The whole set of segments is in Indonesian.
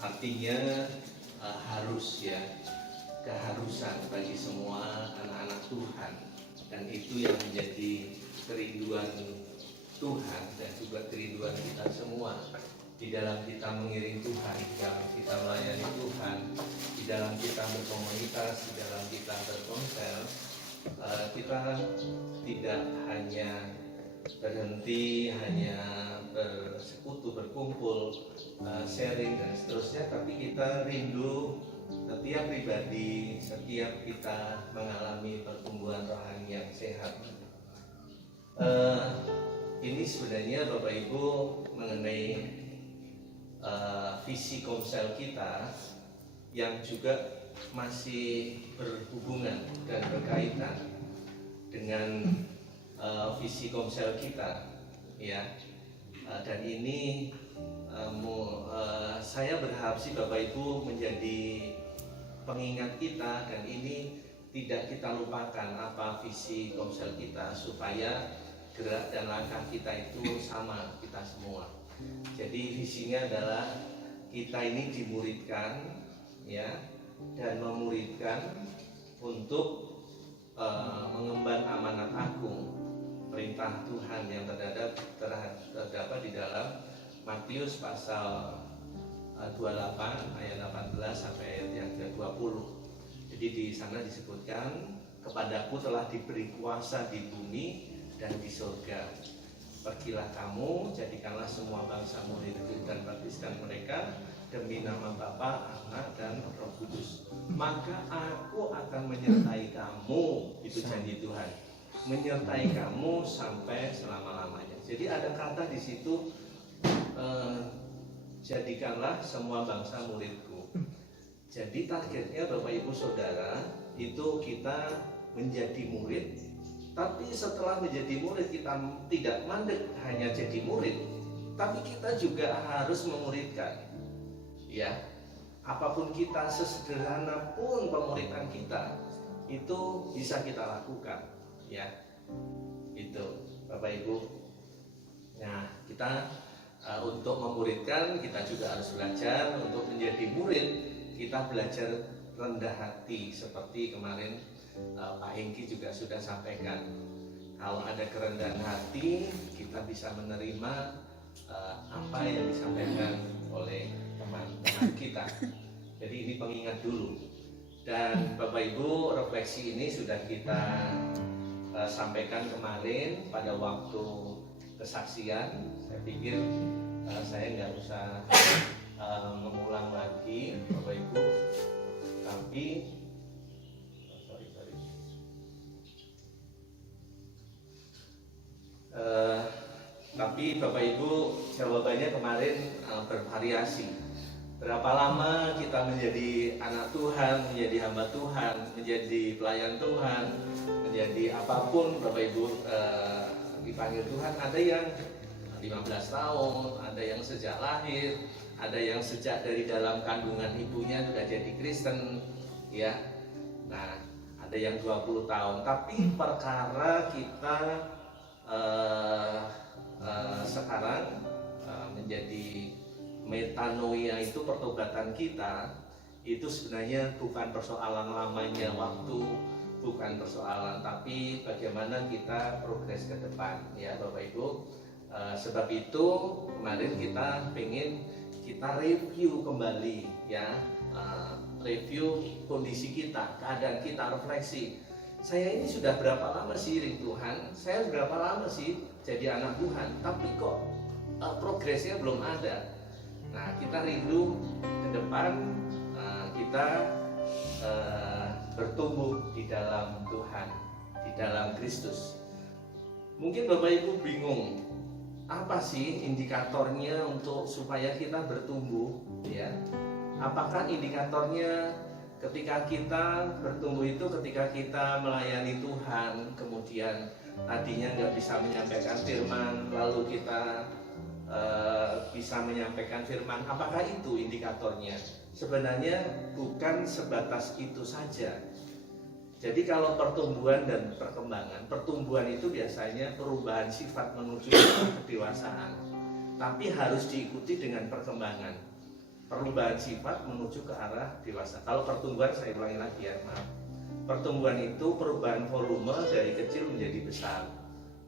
Artinya harus ya, keharusan bagi semua anak-anak Tuhan, dan itu yang menjadi kerinduan Tuhan dan juga kerinduan kita semua di dalam kita mengiring Tuhan, di dalam kita melayani Tuhan, di dalam kita berkomunitas, di dalam kita berkonser. Kita tidak hanya berhenti, hanya bersekutu, berkumpul, sharing dan seterusnya, tapi kita rindu setiap pribadi, setiap kita mengalami pertumbuhan rohani yang sehat. Ini sebenarnya Bapak Ibu mengenai visi komsel kita yang juga masih berhubungan dan berkaitan dengan visi komsel kita, ya. Dan ini saya berharap sih Bapak Ibu menjadi pengingat kita, dan ini tidak kita lupakan apa visi komsel kita, supaya gerak dan langkah kita itu sama kita semua. Jadi visinya adalah kita ini dimuridkan, ya, dan memuridkan untuk mengemban amanat agung perintah Tuhan yang terdapat di dalam Matius pasal 28 ayat 18 sampai ayat yang ke-20. Jadi di sana disebutkan, kepadaku telah diberi kuasa di bumi dan di surga. Pergilah kamu, jadikanlah semua bangsa murid-murid dan baptiskan mereka demi nama Bapa, Anak, dan Roh Kudus. Maka aku akan menyertai kamu, itu janji Tuhan, menyertai kamu sampai selama-lamanya. Jadi ada kata di situ, jadikanlah semua bangsa muridku. Jadi targetnya Bapak Ibu Saudara itu kita menjadi murid. Tapi setelah menjadi murid, kita tidak mandek hanya jadi murid, tapi kita juga harus memuridkan, ya. Apapun kita, sesederhana pun pemuridan kita, itu bisa kita lakukan, ya. Itu Bapak Ibu. Nah, kita untuk memuridkan, kita juga harus belajar. Untuk menjadi murid, kita belajar rendah hati, seperti kemarin Pak Hengki juga sudah sampaikan. Kalau ada kerendahan hati, kita bisa menerima apa yang disampaikan oleh teman-teman kita. Jadi ini pengingat dulu. Dan Bapak Ibu, refleksi ini sudah kita sampaikan kemarin pada waktu kesaksian. Saya pikir saya nggak usah mengulang lagi Bapak Ibu. Tapi Bapak Ibu, jawabannya kemarin bervariasi. Berapa lama kita menjadi anak Tuhan, menjadi hamba Tuhan, menjadi pelayan Tuhan, menjadi apapun Bapak Ibu dipanggil Tuhan. Ada yang 15 tahun, ada yang sejak lahir, ada yang sejak dari dalam kandungan ibunya sudah jadi Kristen, ya. Nah, ada yang 20 tahun. Tapi perkara kita sekarang menjadi metanoia, itu pertobatan kita, itu sebenarnya bukan persoalan lamanya waktu, bukan persoalan, tapi bagaimana kita progres ke depan, ya Bapak Ibu. Sebab itu kemarin kita pengen kita review kembali, ya, review kondisi kita, keadaan kita, refleksi. Saya ini sudah berapa lama sih iring Tuhan? Saya berapa lama sih jadi anak Tuhan? Tapi kok progresnya belum ada. Nah, kita rindu ke depan kita bertumbuh di dalam Tuhan, di dalam Kristus. Mungkin Bapak Ibu bingung, apa sih indikatornya untuk supaya kita bertumbuh, ya? Apakah indikatornya ketika kita bertumbuh itu ketika kita melayani Tuhan, kemudian tadinya nggak bisa menyampaikan firman, lalu kita bisa menyampaikan firman? Apakah itu indikatornya? Sebenarnya bukan sebatas itu saja. Jadi kalau pertumbuhan dan perkembangan, pertumbuhan itu biasanya perubahan sifat menuju kedewasaan, tapi harus diikuti dengan perkembangan. perubahan sifat menuju ke arah dewasa. Kalau pertumbuhan, saya ulangi lagi ya, maaf. Pertumbuhan itu perubahan volume dari kecil menjadi besar.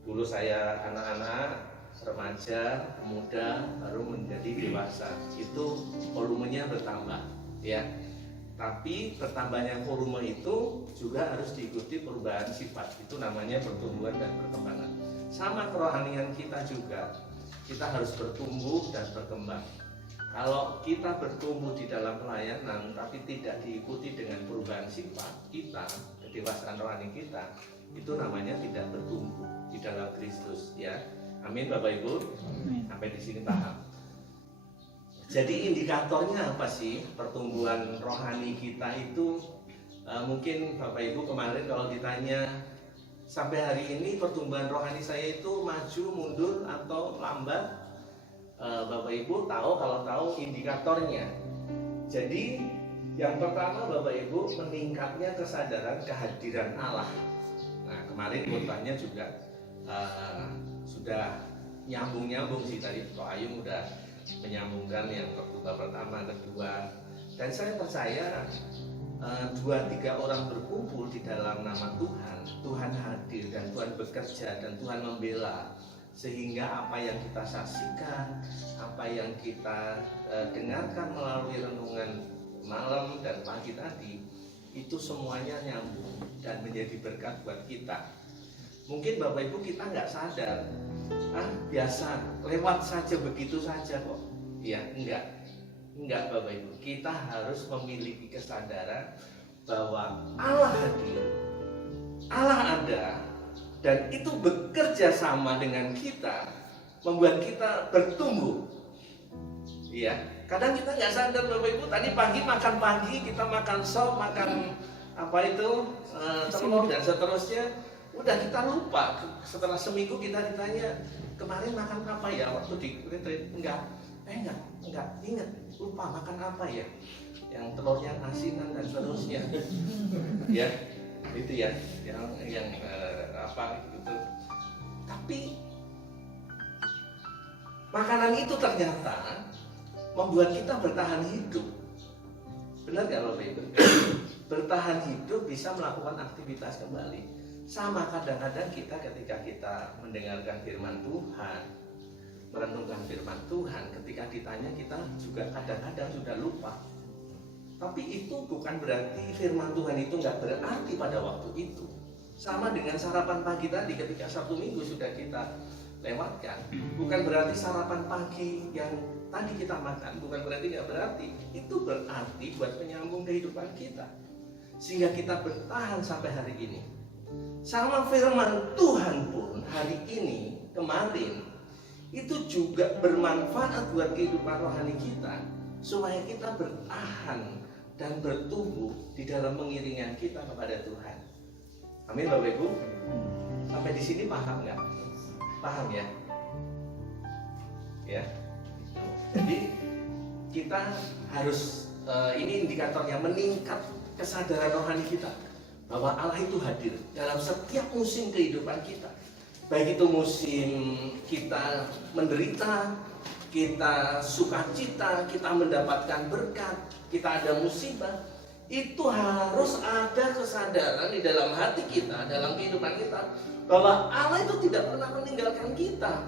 Dulu saya anak-anak, remaja, muda, baru menjadi dewasa. Itu volumenya bertambah, ya. Tapi bertambahnya volume itu juga harus diikuti perubahan sifat. Itu namanya pertumbuhan dan perkembangan. Sama kerohanian kita juga. Kita harus bertumbuh dan berkembang. Kalau kita bertumbuh di dalam pelayanan tapi tidak diikuti dengan perubahan sifat kita, kedewasaan rohani kita, itu namanya tidak bertumbuh di dalam Kristus, ya. Amin Bapak Ibu. Sampai di sini paham. Jadi indikatornya apa sih pertumbuhan rohani kita itu? Mungkin Bapak Ibu kemarin kalau ditanya sampai hari ini pertumbuhan rohani saya itu maju, mundur atau lambat? Bapak Ibu tahu, kalau tahu indikatornya. Jadi yang pertama Bapak Ibu, meningkatnya kesadaran kehadiran Allah. Nah kemarin khotbahnya juga sudah nyambung sih, tadi Pak Ayung udah menyambungkan yang khotbah pertama, kedua. Dan saya percaya 2-3 orang berkumpul di dalam nama Tuhan, Tuhan hadir dan Tuhan bekerja dan Tuhan membela. Sehingga apa yang kita saksikan, apa yang kita dengarkan melalui renungan malam dan pagi tadi, itu semuanya nyambung dan menjadi berkat buat kita. Mungkin Bapak Ibu kita nggak sadar, biasa lewat saja, begitu saja kok. Ya enggak Bapak Ibu, kita harus memiliki kesadaran bahwa Allah hadir, Allah ada, dan itu bekerja sama dengan kita, membuat kita bertumbuh. Iya, kadang kita nggak sadar Bapak Ibu. Tadi pagi makan pagi, kita makan sop, makan apa itu telur dan seterusnya. Udah kita lupa. Setelah seminggu kita ditanya, kemarin makan apa ya waktu di retreat? Enggak ingat, lupa makan apa ya. Yang telurnya asinan dan seterusnya. Ya, itu ya, yang apa gitu. Tapi makanan itu ternyata membuat kita bertahan hidup. Benar gak Bapak Ibu? Bertahan hidup bisa melakukan aktivitas kembali. Sama kadang-kadang kita ketika kita mendengarkan firman Tuhan, merenungkan firman Tuhan, ketika ditanya kita juga kadang-kadang sudah lupa. Tapi itu bukan berarti firman Tuhan itu nggak berarti pada waktu itu. Sama dengan sarapan pagi tadi, ketika Sabtu Minggu sudah kita lewatkan, bukan berarti sarapan pagi yang tadi kita makan, bukan berarti nggak berarti. Itu berarti buat menyambung kehidupan kita, sehingga kita bertahan sampai hari ini. Sama firman Tuhan pun hari ini, kemarin, itu juga bermanfaat buat kehidupan rohani kita, supaya kita bertahan dan bertumbuh di dalam pengiringan kita kepada Tuhan. Amin Bapak Ibu. Sampai di sini paham nggak? Paham ya? Ya. Jadi kita harus ini indikatornya, meningkat kesadaran rohani kita bahwa Allah itu hadir dalam setiap musim kehidupan kita. Baik itu musim kita menderita, kita sukacita, kita mendapatkan berkat, kita ada musibah, itu harus ada kesadaran di dalam hati kita, dalam kehidupan kita, bahwa Allah itu tidak pernah meninggalkan kita.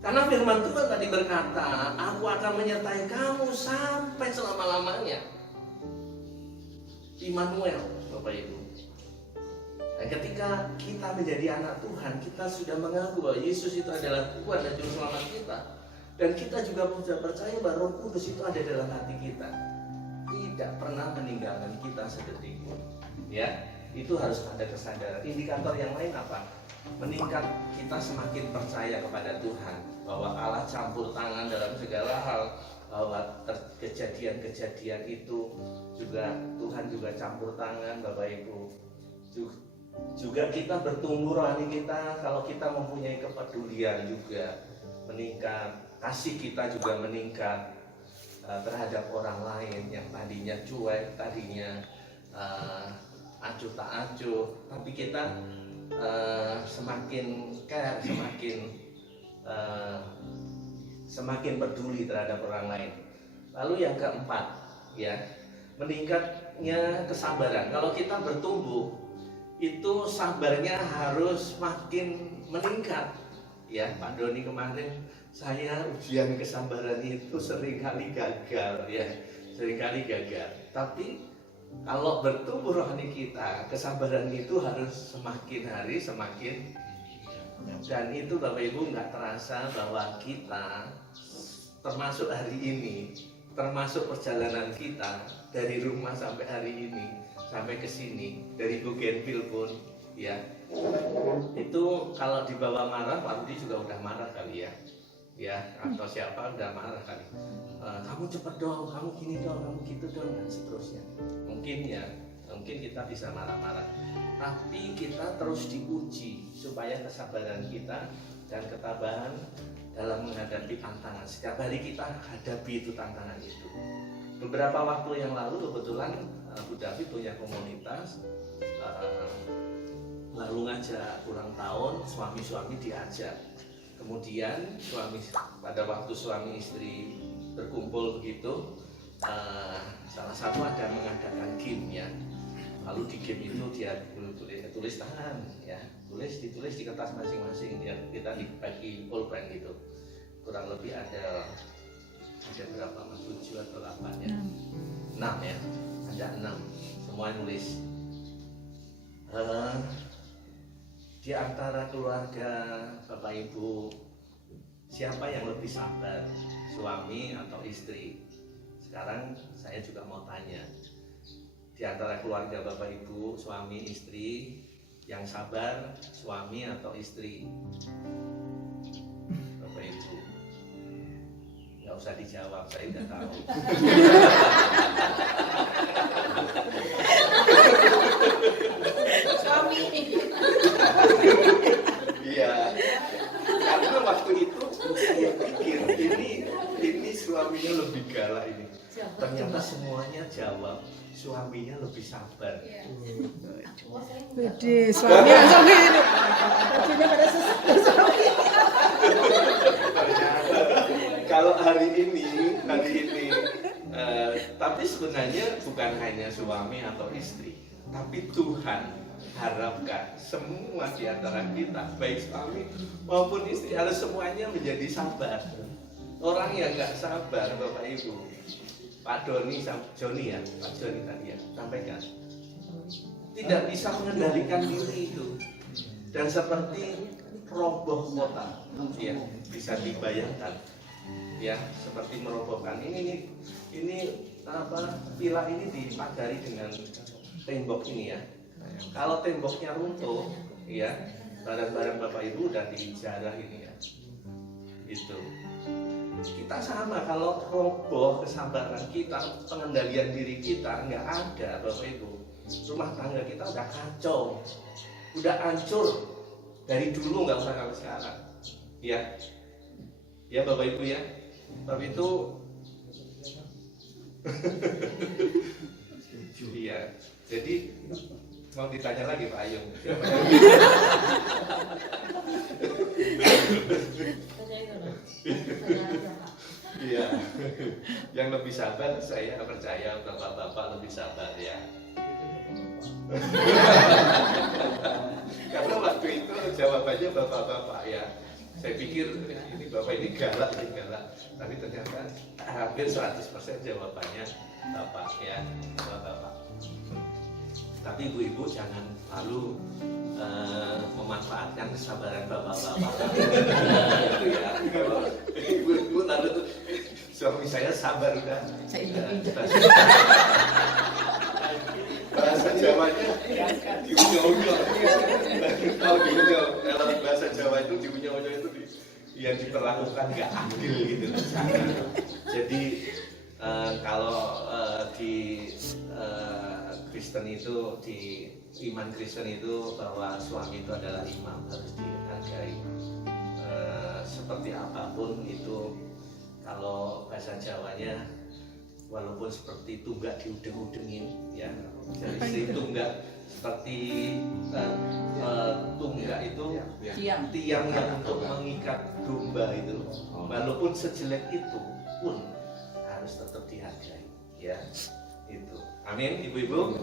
Karena firman Tuhan tadi berkata, aku akan menyertai kamu sampai selama-lamanya. Immanuel, Bapak Ibu. Dan ketika kita menjadi anak Tuhan, kita sudah mengaku bahwa Yesus itu adalah Tuhan dan Juru Selamat kita. Dan kita juga sudah percaya bahwa Roh Kudus itu ada dalam hati kita, tidak pernah meninggalkan kita sedetik pun. Ya, itu harus ada kesadaran. Indikator yang lain apa? Meningkat, kita semakin percaya kepada Tuhan bahwa Allah campur tangan dalam segala hal, bahwa kejadian-kejadian itu juga Tuhan juga campur tangan, Bapak Ibu. Juga kita bertumbuh rohani kita kalau kita mempunyai kepedulian juga meningkat, kasih kita juga meningkat terhadap orang lain yang tadinya cuek, tadinya acuh tak acuh, tapi kita semakin care, semakin peduli terhadap orang lain. Lalu yang keempat, ya, meningkatnya kesabaran. Kalau kita bertumbuh, itu sabarnya harus makin meningkat. Ya, Pak Doni kemarin saya ujian kesabaran itu seringkali gagal, ya, seringkali gagal. Tapi kalau bertumbuh rohani kita, kesabaran itu harus semakin hari semakin, dan itu Bapak Ibu nggak terasa bahwa kita termasuk hari ini, termasuk perjalanan kita dari rumah sampai hari ini, sampai ke sini, dari Bougainville pun, ya, itu kalau dibawa marah, Pak Rudi juga udah marah kali ya, atau siapa udah marah kali. Kamu cepet dong, kamu gini dong, kamu gitu dong, dan seterusnya. Mungkin kita bisa marah-marah, tapi kita terus diuji supaya kesabaran kita dan ketabahan dalam menghadapi tantangan. Setiap hari kita hadapi itu tantangan itu. Beberapa waktu yang lalu kebetulan Bu David punya komunitas, lalu ngajak ulang tahun, suami-suami diajak. Kemudian pada waktu suami istri berkumpul begitu, salah satu ada mengadakan game, ya. Lalu di game itu dia tulis tangan, ya, ditulis di kertas masing-masing, ya, kita dibagi pulpen gitu. Kurang lebih ada berapa, 7 atau 8 ya? 6 ya, ada 6, semua nulis. Di antara keluarga Bapak Ibu, siapa yang lebih sabar, suami atau istri? Sekarang saya juga mau tanya, di antara keluarga Bapak Ibu, suami, istri, yang sabar, suami atau istri? Bapak Ibu, nggak usah dijawab, saya udah tahu. Suami. Iya, karena waktu itu saya pikir ini suaminya lebih galak ini. Ternyata semuanya jawab suaminya lebih sabar. Bede, suami langsung ini. Bajunya pada suami. Kalau hari ini, tapi sebenarnya bukan hanya suami atau istri, tapi Tuhan harapkan semua di antara kita, baik suami maupun istri, harus semuanya menjadi sabar. Orang yang nggak sabar, Bapak Ibu, Pak Doni, Joni ya, Pak Joni tadi ya, sampaikan, tidak bisa mengendalikan diri itu, dan seperti roboh kota, ya, bisa dibayangkan, ya, seperti merobohkan. Ini apa, villa ini dipagari dengan tembok ini ya. Kalau temboknya runtuh, ya, barang-barang Bapak Ibu udah dijarah ini ya. Itu. Kita sama, kalau roboh kesabaran kita, pengendalian diri kita nggak ada, Bapak Ibu. Rumah tangga kita udah kacau, udah hancur dari dulu, nggak usah kalau sekarang. Ya, ya Bapak Ibu ya. Tapi itu, iya. Jadi mau ditanya lagi Pak Ayung. Iya, yang lebih sabar saya percaya bapak-bapak lebih sabar ya. Karena waktu itu jawabannya bapak-bapak ya. Saya pikir ini bapak ini galak, tapi ternyata hampir 100% jawabannya bapak ya, bapak-bapak. Tapi ibu-ibu jangan lalu memanfaatkan kesabaran bapak-bapak. Itu ya, kalau ibu-ibu lalu suami saya sabar udah. Bahasa Jawanya diunyo-unyo. Kalau bahasa Jawa itu diunyo-unyo itu yang diperlakukan nggak adil gitu. Jadi kalau di Kristen itu, di iman Kristen itu, bahwa suami itu adalah imam, harus dihargai. Seperti apapun itu, kalau bahasa Jawanya, walaupun seperti tunggak diudeng-udengin, ya, jadi istri tunggak seperti tunggak itu tiang yang untuk mengikat domba itu, walaupun sejelek itu pun harus tetap dihargai, ya. Itu. Amin, ibu-ibu.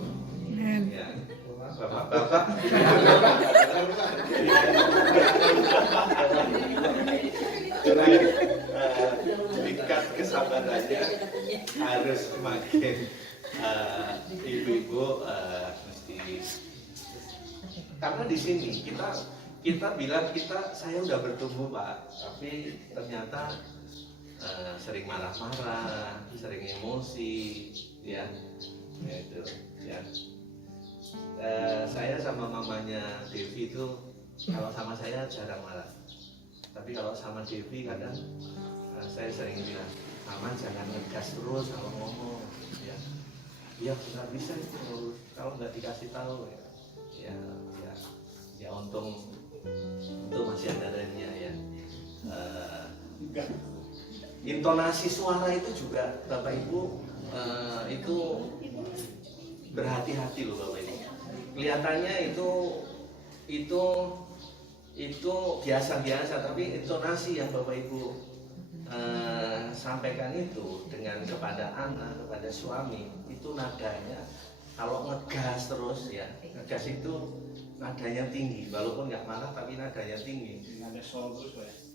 Ya. Bapak-bapak. Jadi tingkat kesabarannya harus semakin ibu-ibu mesti, karena di sini kita bilang saya udah bertumbuh Pak, tapi ternyata sering marah-marah, sering emosi, ya itu ya. Saya sama mamanya Devi itu kalau sama saya jarang marah, tapi kalau sama Devi kadang saya sering bilang, Mama jangan ngegas terus kalau ngomong, ya. Ya nggak bisa itu kalau nggak dikasih tahu, ya untung masih ada remnya, ya. Intonasi suara itu juga Bapak Ibu itu berhati-hati loh Bapak Ibu. Kelihatannya itu biasa-biasa, tapi intonasi yang Bapak Ibu sampaikan itu dengan kepada anak, kepada suami, itu nadanya kalau ngegas terus, ya, ngegas itu nadanya tinggi, walaupun nggak marah tapi nadanya tinggi. Nada sol terus Pak.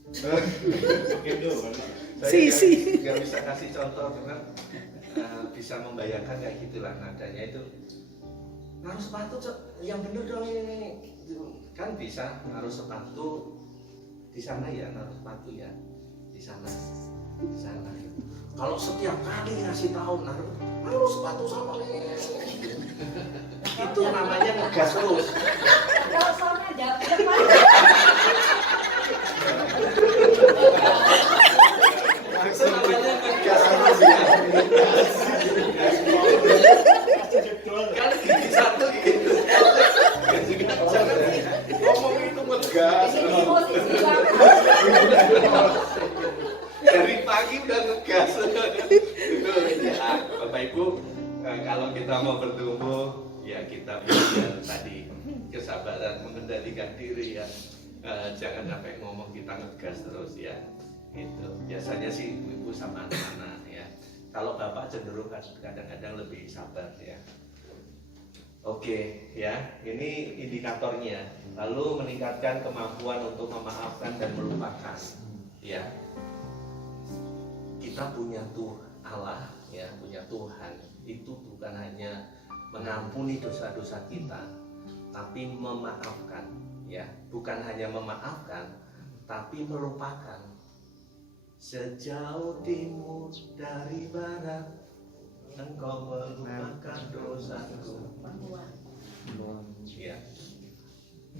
Saya nggak bisa kasih contoh karena bisa membayangkan kayak gitulah nadanya itu. Naruh sepatu yang bener dong ini, kan bisa naruh sepatu di sana, ya naruh sepatu ya di sana. Kalau setiap kali ngasih tahu naruh sepatu sama nih, itu namanya ngegas terus. Kalau soalnya jawab Itu namanya ngegas terus, ya. Kali gigi satu gitu. Jangan ngomong itu ngegas. Dari pagi udah ngegas. Ya, Bapak Ibu, kalau kita mau bertumbuh, ya kita belajar tadi kesabaran, mengendalikan diri, ya. Jangan sampai ngomong kita ngegas terus, ya. Itu biasanya sih ibu-ibu sama anak-anak, ya. Kalau bapak cenderung kadang-kadang lebih sabar, ya. Oke, ya, ini indikatornya. Lalu meningkatkan kemampuan untuk memaafkan dan melupakan, ya. Kita punya Allah, ya, punya Tuhan. Itu bukan hanya mengampuni dosa-dosa kita, tapi memaafkan, ya. Bukan hanya memaafkan, tapi melupakan. Sejauh timur dari barat, Engkau melupakan dosaku. Ya.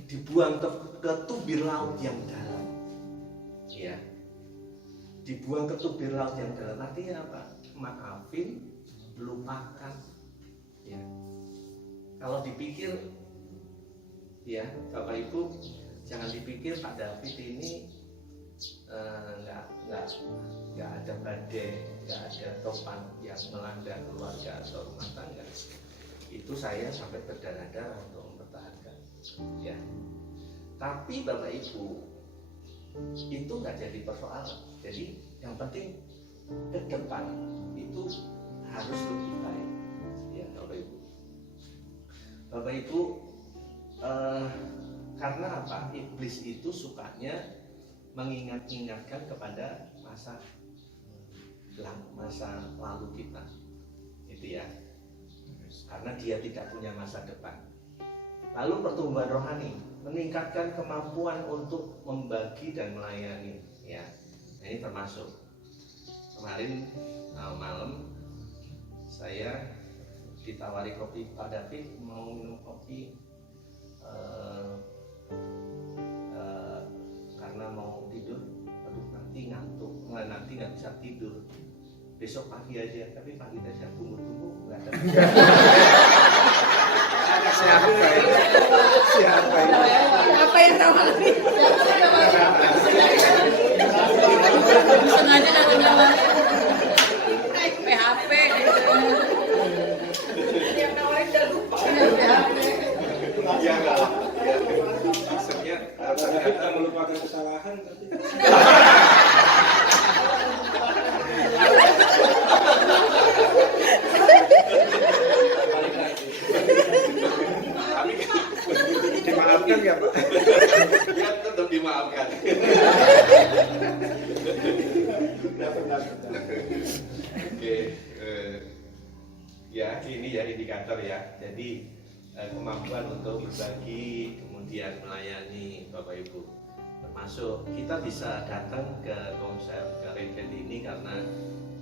Dibuang ke tubir laut yang dalam. Ya. Dibuang ke tubir laut yang dalam. Artinya apa? Maafin, lupakan. Ya. Kalau dipikir, ya Bapak Ibu, jangan dipikir Pak David ini nggak ada badai, nggak ada topan yang melanda keluarga atau rumah tangga. Itu saya sampai berdarah-darah untuk mempertahankan, ya. Tapi Bapak Ibu, itu nggak jadi persoalan. Jadi yang penting ke depan itu harus lebih baik, ya Bapak Ibu. Bapak Ibu, karena apa? Iblis itu sukanya mengingat-ingatkan kepada masa lalu kita, itu ya, karena dia tidak punya masa depan. Lalu pertumbuhan rohani, meningkatkan kemampuan untuk membagi dan melayani, ya. Ini termasuk kemarin malam saya ditawari kopi, Pak David mau minum kopi karena mau tidur, aduh nanti ngantuk, nanti nggak bisa tidur, besok pagi aja. Tapi pagi tadi saya tunggu nggak ada. Siapa Apa yang tawari? Sengaja nawarin PHP. yang nawarin udah lupa. Ya enggak lah, ya. Maksudnya Kita melupakan kesalahan tapi Ya, ini ya indikator ya. Jadi kemampuan untuk berbagi, kemudian melayani Bapak Ibu. Termasuk kita bisa datang ke konser ke retreat ini karena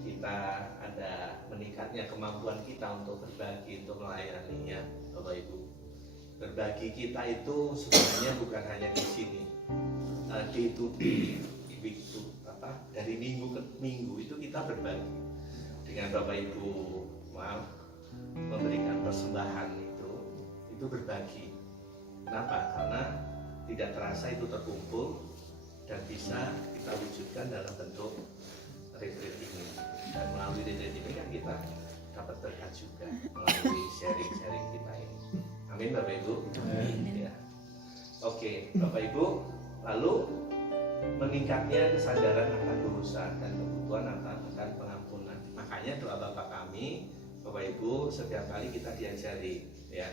kita ada meningkatnya kemampuan kita untuk berbagi, untuk melayani ya Bapak Ibu. Berbagi kita itu sebenarnya bukan hanya di sini, day to day, week to dari minggu ke minggu itu kita berbagi dengan Bapak Ibu, memberikan persembahan itu berbagi. Kenapa? Karena tidak terasa itu terkumpul dan bisa kita wujudkan dalam bentuk retreat ini. Dan melalui retreat ini kan kita dapat berkat juga melalui sharing-sharing kita ini. Amin Bapak Ibu. Ya. Oke Bapak Ibu, lalu meningkatnya kesadaran akan dosa dan kebutuhan akan pengampunan. Makanya doa Bapak kami, Bapak Ibu, setiap kali kita diajari ya,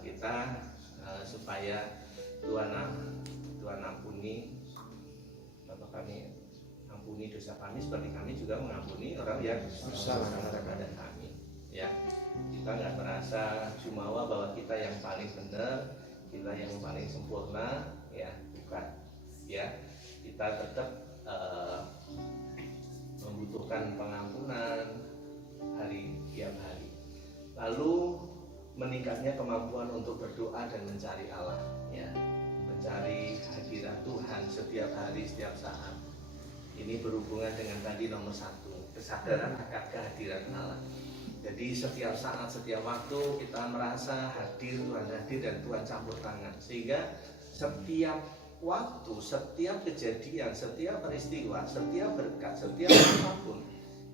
kita supaya Tuhan ampuni Bapak kami, ampuni dosa kami seperti kami juga mengampuni orang yang bersalah kepada kami. Ya, kita nggak merasa jumawa bahwa kita yang paling benar, kita yang paling sempurna, ya bukan. Ya, kita tetap membutuhkan pengampunan tiap hari. Lalu meningkatnya kemampuan untuk berdoa dan mencari Allah, ya, mencari hadirat Tuhan setiap hari, setiap saat. Ini berhubungan dengan tadi nomor 1, kesadaran akan kehadiran Allah. Jadi setiap saat, setiap waktu kita merasa hadir, Tuhan hadir dan Tuhan campur tangan, sehingga setiap waktu, setiap kejadian, setiap peristiwa, setiap berkat, setiap apapun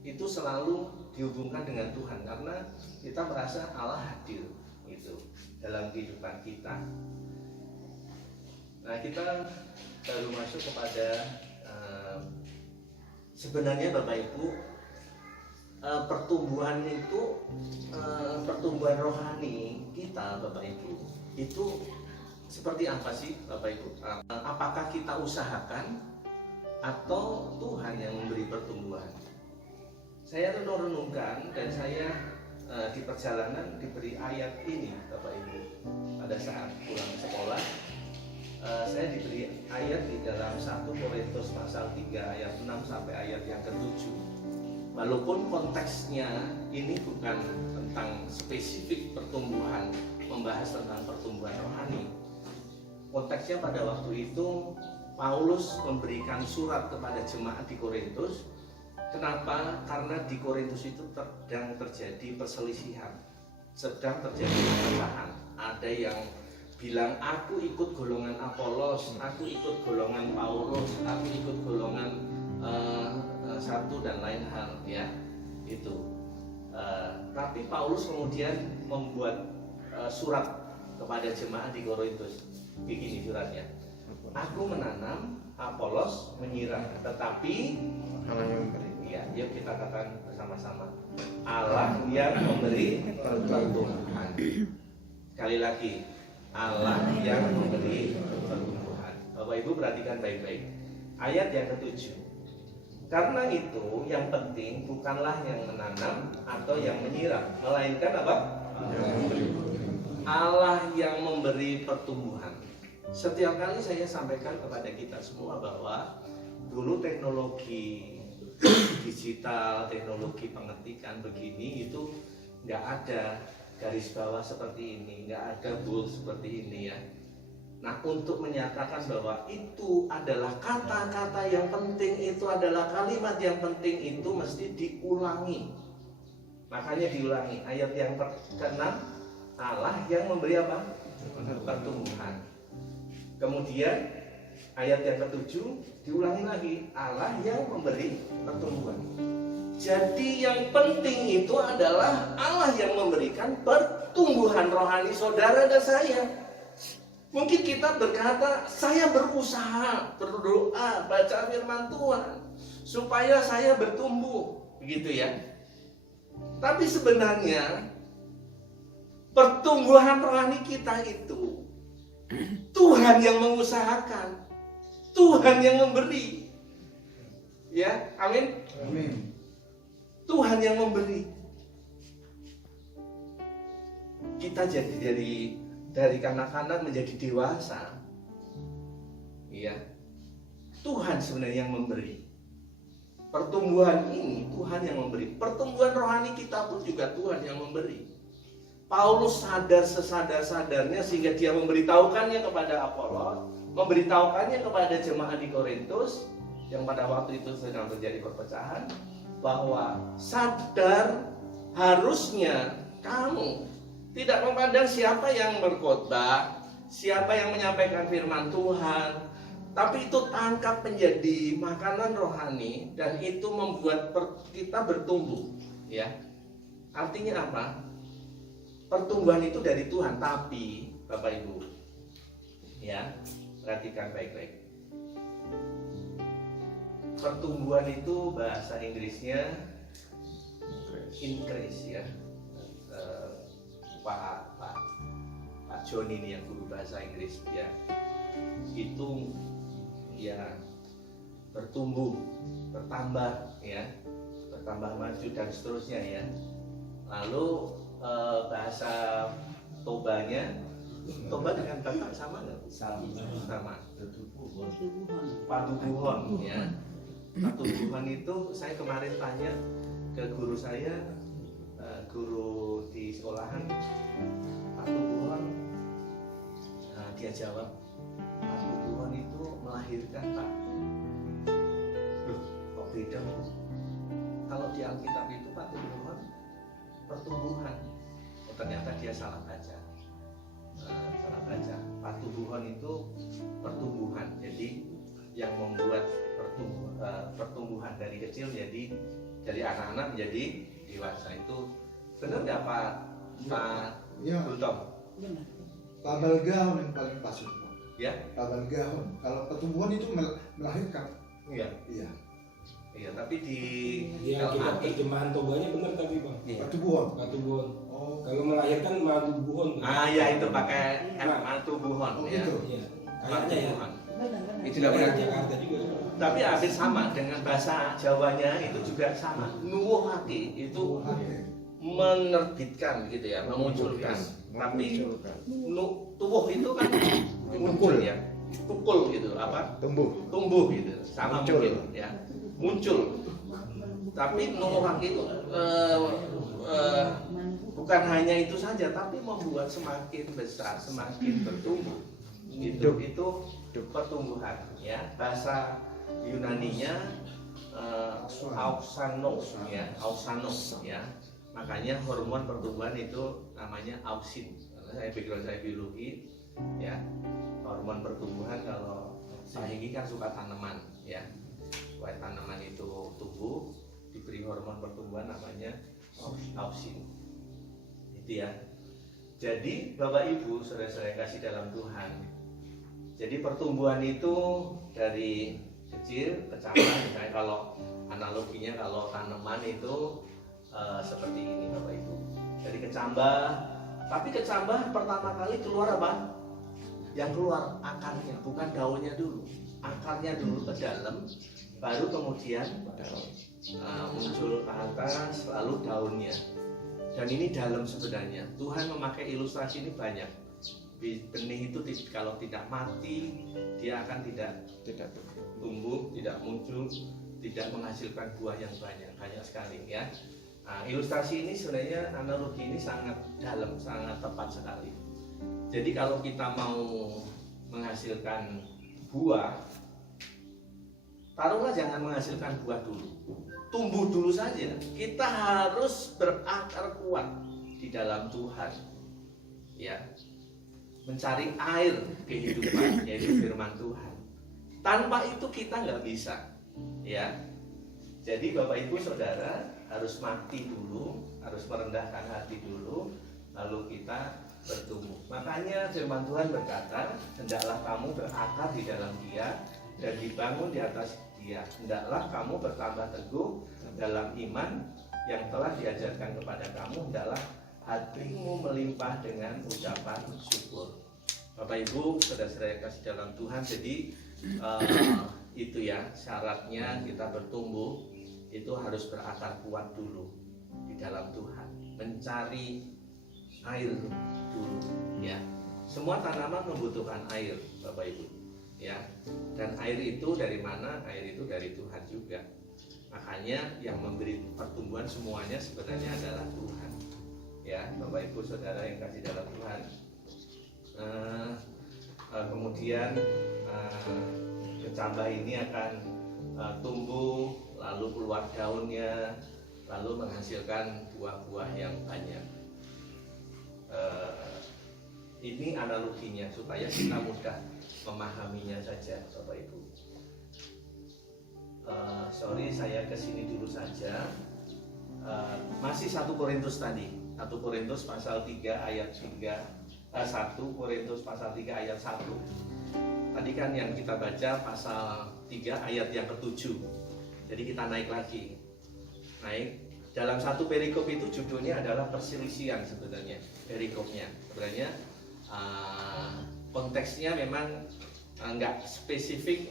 itu selalu dihubungkan dengan Tuhan karena kita merasa Allah hadir itu dalam kehidupan kita. Nah, kita baru masuk kepada sebenarnya Bapak Ibu, pertumbuhan itu, pertumbuhan rohani kita Bapak Ibu itu seperti apa sih Bapak Ibu? Apakah kita usahakan atau Tuhan yang memberi pertumbuhan? Saya renung-renungkan dan saya di perjalanan diberi ayat ini Bapak Ibu. Pada saat pulang sekolah, saya diberi ayat di dalam 1 Korintus pasal 3 ayat 6 sampai ayat yang ke-7. Walaupun konteksnya ini bukan tentang spesifik pertumbuhan, membahas tentang pertumbuhan rohani. Konteksnya pada waktu itu Paulus memberikan surat kepada jemaat di Korintus. Kenapa? Karena di Korintus itu sedang terjadi perselisihan, sedang terjadi perbedaan. Ada yang bilang aku ikut golongan Apolos, aku ikut golongan Paulus, aku ikut golongan satu dan lain hal, ya itu. Tapi Paulus kemudian membuat surat kepada jemaat di Korintus. Begini suratnya: aku menanam, Apolos menyiram, tetapi Allah yang memberi. Ya, yuk kita katakan bersama-sama, Allah yang memberi pertumbuhan. Sekali lagi, Allah yang memberi pertumbuhan. Bapak Ibu perhatikan baik-baik ayat yang ke-7. Karena itu yang penting bukanlah yang menanam atau yang menyiram, melainkan apa? Allah yang memberi pertumbuhan. Setiap kali saya sampaikan kepada kita semua bahwa dulu teknologi digital, teknologi pengetikan begini itu nggak ada garis bawah seperti ini, nggak ada bold seperti ini ya. Nah, untuk menyatakan bahwa itu adalah kata-kata yang penting, itu adalah kalimat yang penting, itu mesti diulangi. Makanya diulangi ayat yang ke-6, Allah yang memberi apa? Pertumbuhan. Kemudian ayat yang ke-7 diulangi lagi, Allah yang memberi pertumbuhan. Jadi yang penting itu adalah Allah yang memberikan pertumbuhan rohani saudara dan saya. Mungkin kita berkata, saya berusaha, berdoa, baca firman Tuhan supaya saya bertumbuh, begitu ya. Tapi sebenarnya pertumbuhan rohani kita itu Tuhan yang mengusahakan, Tuhan yang memberi. Ya, amin. Amin. Tuhan yang memberi. kita jadi dari kanak-kanak menjadi dewasa, ya Tuhan sebenarnya yang memberi. Pertumbuhan ini Tuhan yang memberi. Pertumbuhan rohani kita pun juga Tuhan yang memberi. Paulus sadar sesadar-sadarnya sehingga dia memberitahukannya kepada Apolos, memberitahukannya kepada jemaat di Korintus yang pada waktu itu sedang terjadi perpecahan, bahwa sadar harusnya kamu tidak memandang siapa yang berkhotbah, siapa yang menyampaikan firman Tuhan, tapi itu tangkap menjadi makanan rohani dan itu membuat kita bertumbuh, ya. Artinya apa? Pertumbuhan itu dari Tuhan, tapi Bapak Ibu, ya, perhatikan baik-baik. Pertumbuhan itu bahasa Inggrisnya increase, ya. Pak John ini yang guru bahasa Inggris, ya, itu ya bertumbuh, bertambah, ya, bertambah maju dan seterusnya, ya. Lalu bahasa Tobanya, Toba dengan Batak sama nggak? Sama. Patubuhon, ya. Patubuhon itu saya kemarin tanya ke guru saya, guru di sekolahan, Patubuhon, dia jawab, Patubuhon itu melahirkan, Pak. Loh, kok beda? Kalau di Alkitab itu Patubuhon pertumbuhan. Oh, ternyata dia salah baca. Salah baca. Patubuhon itu pertumbuhan. Jadi yang membuat pertumbuhan dari kecil jadi dari anak-anak menjadi dewasa itu benar nggak Pak Ya. Bultom? Benar. Tabal gahun yang paling pas itu. Ya? Tabal gahun. Kalau pertumbuhan itu melahirkan. Iya. Iya. Iya, tapi di Ya, kita terjemahan Tobanya benar tapi Bang. Iya. Pertumbuhan. Matubuhon. Oh. Kalau melahirkan matubuhon. Ya itu pakai matubuhon, Oh, ya. gitu. Iya. Kayaknya ya. Matubuhon. Benar. Itu tidak benar. Jakarta juga. Tapi hampir sama dengan bahasa Jawanya itu juga sama. Nuwuhake itu Oke. menerbitkan gitu ya, memunculkan. Tapi tubuh itu kan muncul ya, tukul gitu, apa? Tumbuh gitu, sama Muncul. mungkin ya, muncul. Tapi nuwuhake itu bukan hanya itu saja, tapi membuat semakin besar, semakin bertumbuh. Itu pertumbuhan ya. Bahasa Yunaninya auxanos ya, auxanos ya. Makanya hormon pertumbuhan itu namanya auxin. Karena saya background saya biologi ya. Hormon pertumbuhan kalau saya ini kan suka tanaman ya. Supaya tanaman itu tumbuh diberi hormon pertumbuhan namanya auxin. Itu ya. Jadi Bapak Ibu, saudara-saudara yang kasih dalam Tuhan. Jadi pertumbuhan itu dari kecil ke cabang. Misalnya kalau analoginya kalau tanaman itu seperti ini Bapak Ibu. Dari kecambah, tapi kecambah pertama kali keluar apa? Yang keluar akarnya, bukan daunnya dulu. Akarnya dulu ke dalam, baru kemudian muncul ke atas, lalu daunnya. Dan ini dalam sebenarnya. Tuhan memakai ilustrasi ini banyak. Benih itu kalau tidak mati, dia akan tidak tumbuh, tidak muncul, tidak menghasilkan buah yang banyak sekali ya. Nah, ilustrasi ini sebenarnya analogi ini sangat dalam, sangat tepat sekali. Jadi kalau kita mau menghasilkan buah, taruhlah jangan menghasilkan buah dulu, tumbuh dulu saja. Kita harus berakar kuat di dalam Tuhan, ya, mencari air kehidupan yaitu firman Tuhan. Tanpa itu kita nggak bisa, ya. Jadi Bapak Ibu Saudara harus mati dulu, harus merendahkan hati dulu, lalu kita bertumbuh. Makanya firman Tuhan berkata, hendaklah kamu berakar di dalam Dia dan dibangun di atas Dia. Hendaklah kamu bertambah teguh dalam iman yang telah diajarkan kepada kamu. Hendaklah hatimu melimpah dengan ucapan syukur. Bapak Ibu, saudara-saudara yang kasih dalam Tuhan, jadi itu ya syaratnya kita bertumbuh itu harus berakar kuat dulu di dalam Tuhan, mencari air dulu, ya. Semua tanaman membutuhkan air, Bapak Ibu, ya. Dan air itu dari mana? Air itu dari Tuhan juga. Makanya yang memberi pertumbuhan semuanya sebenarnya adalah Tuhan, ya, Bapak Ibu Saudara yang kasih dalam Tuhan. Kemudian kecambah ini akan tumbuh, lalu keluar daunnya, lalu menghasilkan buah-buah yang banyak. Ini analoginya supaya kita mudah memahaminya saja, Bapak Ibu. Sorry, saya kesini dulu saja. Masih 1 Korintus tadi, 1 Korintus pasal 3 ayat 3. 1 Korintus pasal 3 ayat 1. Tadi kan yang kita baca pasal 3 ayat yang ke-7. Jadi kita naik lagi. Naik dalam satu perikop itu judulnya adalah perselisihan sebenarnya. Perikopnya sebenarnya konteksnya memang nggak spesifik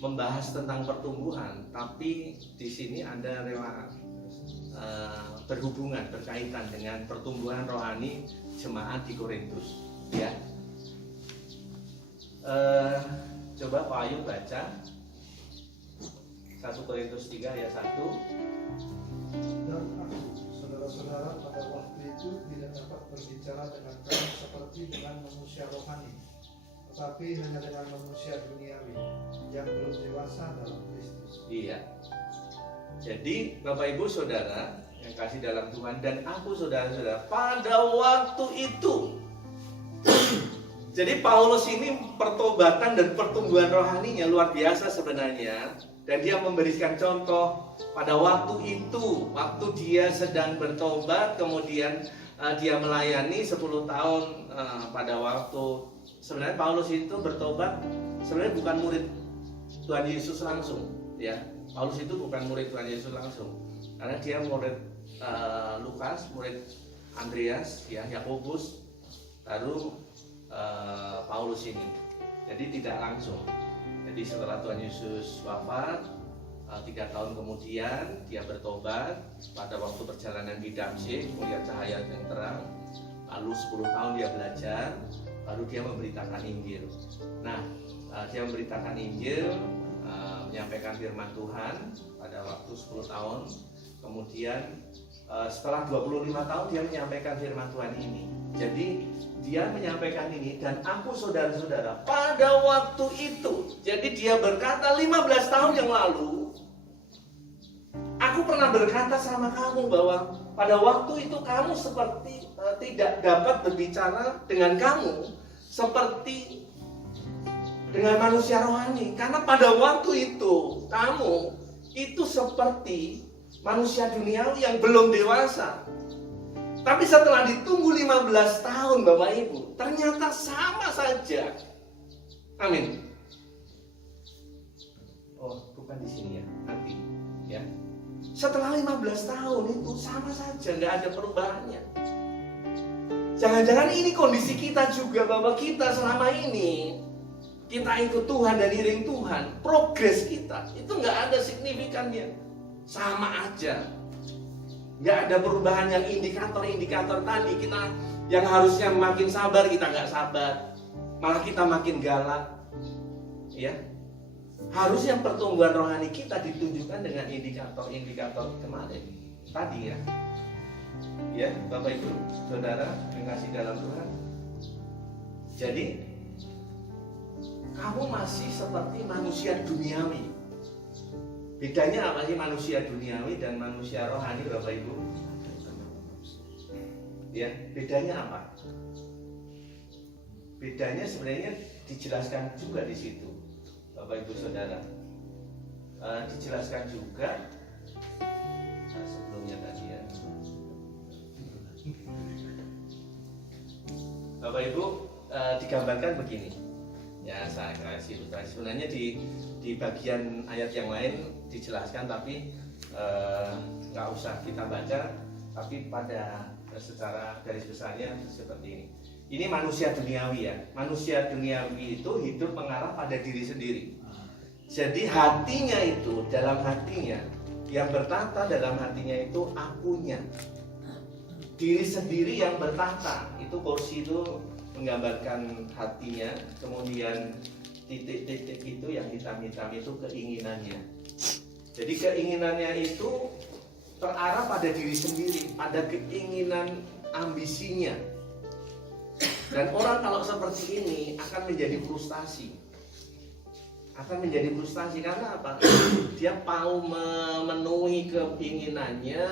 membahas tentang pertumbuhan, tapi di sini ada berhubungan, berkaitan dengan pertumbuhan rohani jemaat di Korintus, ya. Coba Pak Ayu baca 1 Korintus 3 ayat 1. Dan aku, saudara-saudara, pada waktu itu tidak dapat berbicara dengan kamu seperti dengan manusia rohani, tetapi hanya dengan manusia duniawi yang belum dewasa dalam Kristus. Iya. Jadi Bapak Ibu Saudara yang kasih dalam Tuhan, dan aku saudara-saudara pada waktu itu. Jadi Paulus ini pertobatan dan pertumbuhan rohaninya luar biasa sebenarnya. Dan dia memberikan contoh pada waktu itu, waktu dia sedang bertobat, kemudian dia melayani 10 tahun pada waktu. Sebenarnya Paulus itu bertobat sebenarnya bukan murid Tuhan Yesus langsung, ya. Paulus itu bukan murid Tuhan Yesus langsung, karena dia murid Lukas, murid Andreas, ya, Yakobus, baru Paulus ini. Jadi tidak langsung. Jadi setelah Tuhan Yesus wafat, 3 tahun kemudian dia bertobat pada waktu perjalanan di Damsyik, melihat cahaya yang terang. Lalu 10 tahun dia belajar, baru dia memberitakan Injil. Nah, dia memberitakan Injil, menyampaikan firman Tuhan pada waktu 10 tahun. Kemudian setelah 25 tahun dia menyampaikan firman Tuhan ini. Jadi dia menyampaikan ini, dan aku saudara-saudara pada waktu itu. Jadi dia berkata 15 tahun yang lalu, aku pernah berkata sama kamu bahwa pada waktu itu kamu seperti tidak dapat berbicara dengan kamu seperti dengan manusia rohani, karena pada waktu itu kamu itu seperti manusia duniawi yang belum dewasa. Tapi setelah ditunggu 15 tahun Bapak Ibu, ternyata sama saja. Amin. Oh, bukan di sini ya, nanti ya. Setelah 15 tahun itu sama saja, nggak ada perubahannya. Jangan-jangan ini kondisi kita juga, Bapak. Kita selama ini kita ikut Tuhan dan iring Tuhan, progres kita itu nggak ada signifikannya, sama aja. Nggak ada perubahan yang indikator-indikator tadi. Kita yang harusnya makin sabar, kita nggak sabar, malah kita makin galak, ya. Harusnya pertumbuhan rohani kita ditunjukkan dengan indikator-indikator kemarin tadi, ya. Ya, Bapak Ibu Saudara yang kasih dalam Tuhan. Jadi kamu masih seperti manusia duniawi. Bedanya apa sih manusia duniawi dan manusia rohani, Bapak Ibu? Ya, bedanya apa? Bedanya sebenarnya dijelaskan juga di situ, Bapak Ibu Saudara. Dijelaskan juga sebelumnya tadi, ya. Bapak Ibu, digambarkan begini. Ya, saya kasih ilustrasi. Sebenarnya di bagian ayat yang lain dijelaskan, tapi nggak usah kita baca. Tapi pada secara garis besarnya seperti ini. Ini manusia duniawi, ya. Manusia duniawi itu hidup mengarah pada diri sendiri. Jadi hatinya itu, dalam hatinya, yang bertata dalam hatinya itu akunya. diri sendiri yang bertahta. Itu kursi itu menggambarkan hatinya, kemudian titik-titik itu yang hitam-hitam itu keinginannya. Jadi keinginannya itu terarah pada diri sendiri, pada keinginan ambisinya. Dan orang kalau seperti ini akan menjadi frustasi. Akan menjadi frustasi karena apa? Dia mau memenuhi keinginannya,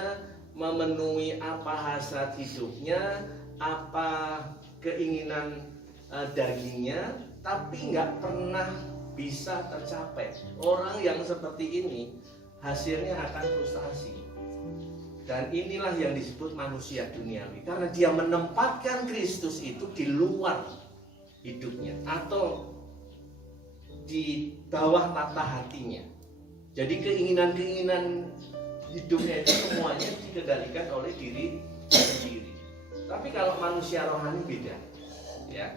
memenuhi apa hasrat hidupnya, apa keinginan dagingnya, tapi nggak pernah bisa tercapai. Orang yang seperti ini hasilnya akan frustasi. Dan inilah yang disebut manusia duniawi, karena dia menempatkan Kristus itu di luar hidupnya atau di bawah tata hatinya. Jadi keinginan-keinginan hidupnya itu semuanya dikendalikan oleh diri sendiri. Tapi kalau manusia rohani beda, ya.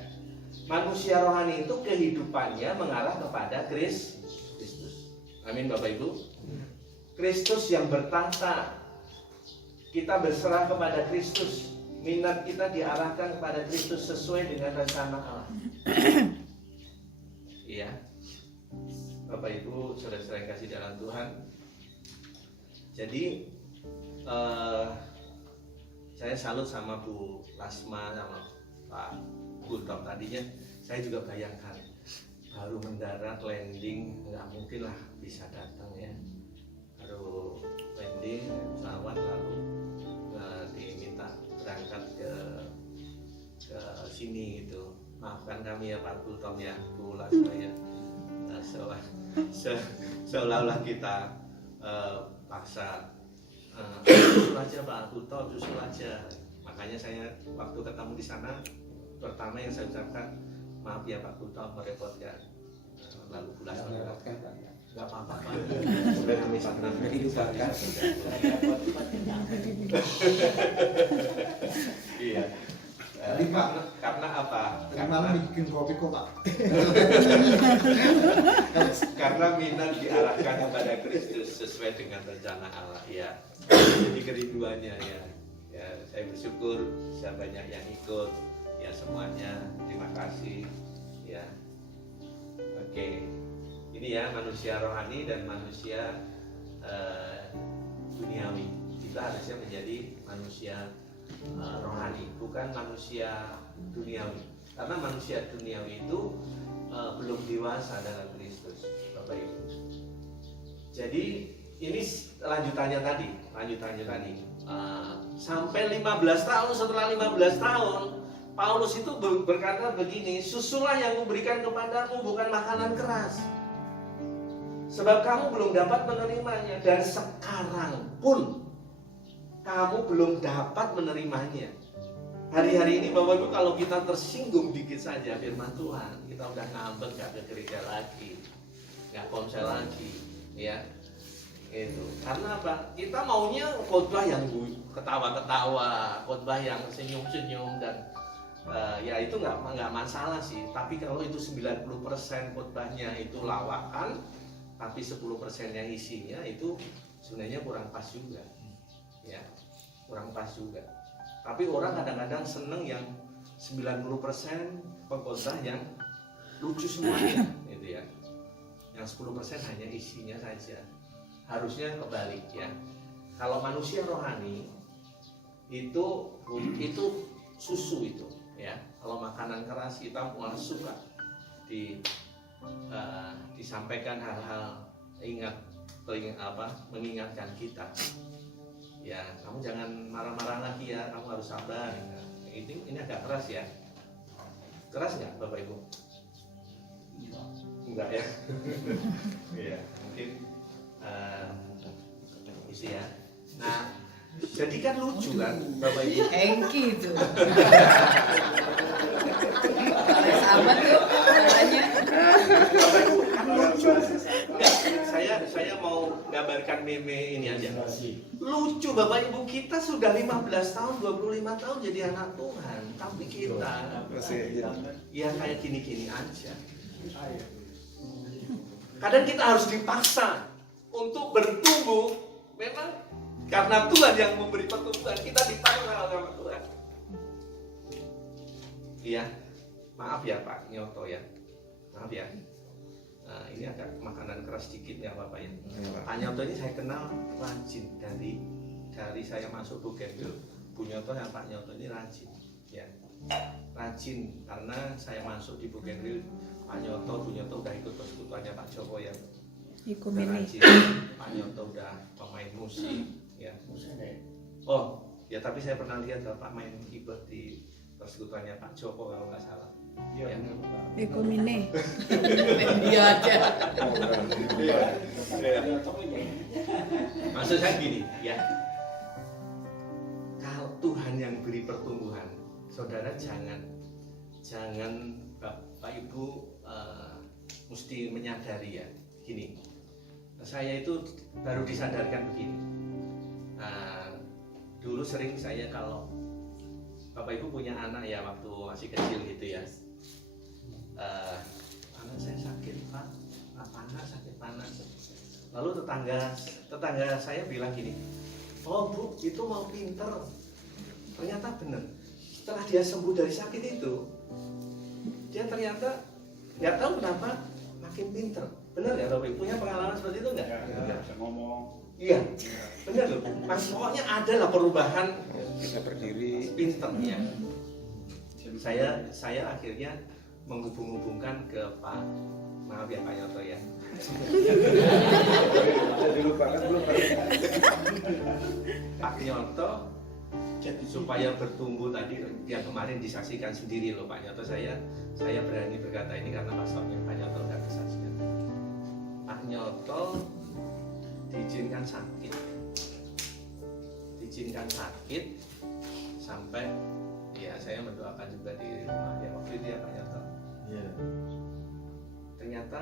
Manusia rohani itu kehidupannya mengarah kepada Kristus. Amin Bapak Ibu. Kristus yang bertahta. Kita berserah kepada Kristus. Minat kita diarahkan kepada Kristus sesuai dengan rencana Allah. Iya. Bapak Ibu, saudara-saudara yang kasih dalam Tuhan. Jadi saya salut sama Bu Lasma sama Pak Gultom tadinya. Saya juga bayangkan baru mendarat landing nggak mungkin lah bisa datang ya. Baru landing pesawat lalu diminta berangkat ke sini gitu. Maafkan kami ya Pak Gultom ya, Bu Lasma ya. Seolah-olah kita paksa susul aja Pak Gultom, susul aja. Makanya saya waktu ketemu di sana pertama yang saya ucapkan, maaf ya Pak Gultom merepotkan. Lalu Bu Lasma nggak apa-apa Pak, sudah kami sangat dilupakan. Iya. Karena apa? Karena bikin kopi kok Pak. Karena minat diarahkan kepada Kristus sesuai dengan rencana Allah ya. Jadi kerinduannya ya. Ya, saya bersyukur bisa banyak yang ikut ya semuanya. Terima kasih ya. Oke. Ini ya manusia rohani dan manusia duniawi. Kita harusnya menjadi manusia rohani, bukan manusia duniawi. Karena manusia duniawi itu belum dewasa dalam Kristus, Bapak Ibu. Jadi ini lanjutannya tadi. Sampai 15 tahun, setelah 15 tahun Paulus itu berkata begini, susulah yang kuberikan kepadamu bukan makanan keras, sebab kamu belum dapat menerimanya, dan sekarang pun kamu belum dapat menerimanya. Hari-hari ini Bapak Ibu kalau kita tersinggung dikit saja firman Tuhan, kita udah ngambek, gak ke gereja lagi, gak konser lagi, ya. Itu. Karena apa? Kita maunya khotbah yang ketawa-ketawa, khotbah yang senyum-senyum dan ya itu nggak masalah sih. Tapi kalau itu 90% khotbahnya itu lawakan, tapi 10%-nya isinya itu sebenarnya kurang pas juga. Ya, kurang pas juga. Tapi orang kadang-kadang seneng yang 90% pengkhotbah yang lucu semuanya, gitu ya. Yang 10% hanya isinya saja. Harusnya kebalik ya. Kalau manusia rohani itu susu itu, ya. Kalau makanan keras kita malah suka disampaikan hal-hal mengingatkan kita. Ya, kamu jangan marah-marah lagi ya, kamu harus sabar. Ini agak keras ya. Keras nggak Bapak Ibu? Enggak ya. Iya, mungkin isi ya. Nah, jadi kan lucu kan Bapak Ibu? Engki itu. Sama tuh caranya. Bapak Ibu kan lucu. Saya mau gambarkan meme ini aja. Lucu Bapak Ibu, kita sudah 15 tahun, 25 tahun jadi anak Tuhan, tapi kita ya kayak gini-gini aja. Kadang kita harus dipaksa untuk bertumbuh. Memang Karena Tuhan yang memberi pertumbuhan, kita dipakai sama Tuhan. Iya, maaf ya Pak Nyoto ya, maaf ya. Nah, ini agak makanan keras sedikit ya Bapak ya. Pak Nyoto ini saya kenal rajin dari saya masuk Bougainville. Bu Nyoto dan Pak Nyoto ini rajin, ya, rajin karena saya masuk di Bougainville. Pak Nyoto, Bu Nyoto udah ikut persekutuannya Pak Joko ya. Ikumene. Rajin. Pak Nyoto udah pemain musik, ya. Oh, ya tapi saya pernah lihat Bapak main keyboard di persekutuannya Pak Joko kalau nggak salah. Iya, Ya. Ikumene. Dia aja. Maksud saya gini, ya. Kalau Tuhan yang beri pertumbuhan, saudara jangan Bapak Ibu mesti menyadari ya. Gini, saya itu baru disadarkan begini. Dulu sering saya kalau Bapak Ibu punya anak ya waktu masih kecil gitu ya. Anak saya sakit Pak, sakit panas. Lalu tetangga saya bilang gini, oh Bu itu mau pinter. Ternyata benar. Setelah dia sembuh dari sakit itu, dia ternyata nggak tahu kenapa makin pinter. Benar nggak Bapak Ibu? Punya pengalaman seperti itu nggak? Bisa ngomong. Iya, benar loh. Mas pokoknya ada lah perubahan Bisa berdiri. pinternya. Saya akhirnya menghubung-hubungkan ke Pak, maaf ya Pak Nyoto ya. Dilupakan belum? Pak Nyoto supaya bertumbuh tadi yang kemarin disaksikan sendiri loh Pak Nyoto, saya berani berkata ini karena pastornya Pak Nyoto nggak kesaksian. Pak Nyoto diizinkan sakit sampai ya saya mendoakan juga di rumah ya waktu itu ya Pak Nyoto. Ternyata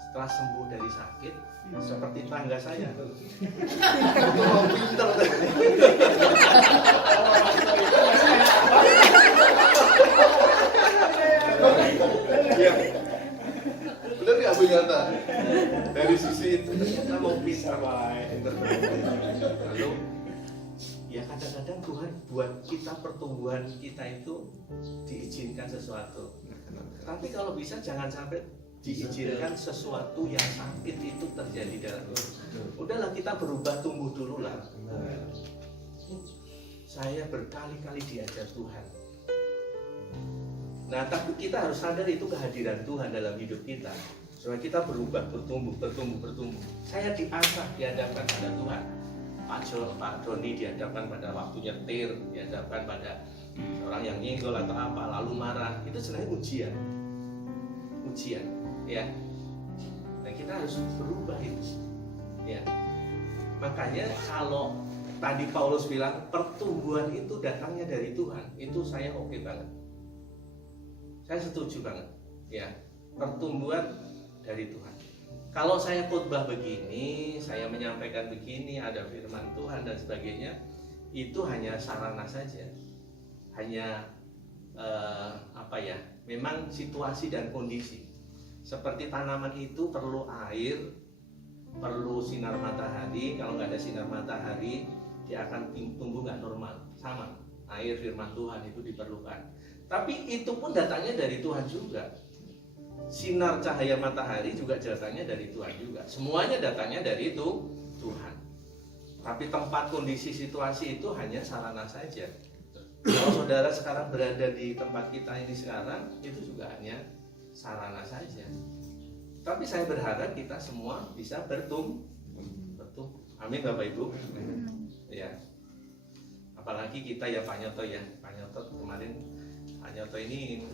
setelah sembuh dari sakit seperti tangga saya itu mau pinter. Ya. Benar nggak Bu Nyata? Dari sisi itu ternyata mau pinter. Lalu ya kadang-kadang Tuhan buat kita pertumbuhan kita itu diizinkan sesuatu. Tapi kalau bisa jangan sampai diizinkan sesuatu yang sakit itu terjadi dalam hidup. Udahlah kita berubah, tumbuh dulu lah. Saya berkali-kali diajar Tuhan. Nah, tapi kita harus sadar itu kehadiran Tuhan dalam hidup kita. Supaya kita berubah, bertumbuh. Saya diasah, dihadapkan pada Tuhan. Pak Doni dihadapkan pada waktu nyetir, dihadapkan pada orang yang nyenggol atau apa, lalu marah. Itu sebenarnya ujian, ya. Dan kita harus berubah itu, ya. Makanya kalau tadi Paulus bilang pertumbuhan itu datangnya dari Tuhan, itu saya oke banget. Saya setuju banget, ya. Pertumbuhan dari Tuhan. Kalau saya khotbah begini, saya menyampaikan begini, ada firman Tuhan dan sebagainya, itu hanya sarana saja, hanya memang situasi dan kondisi. Seperti tanaman itu perlu air, perlu sinar matahari. Kalau nggak ada sinar matahari, dia akan tumbuh nggak normal. Sama, air firman Tuhan itu diperlukan. Tapi itu pun datangnya dari Tuhan juga. Sinar cahaya matahari juga datangnya dari Tuhan juga. Semuanya datangnya dari itu Tuhan. Tapi tempat, kondisi, situasi itu hanya sarana saja. Kalau saudara sekarang berada di tempat kita ini sekarang, itu juga hanya sarana saja. Tapi saya berharap kita semua bisa bertumbuh. Amin Bapak Ibu. Ya. Apalagi kita ya Pak Nyoto ya. Pak Nyoto kemarin, Pak Nyoto ini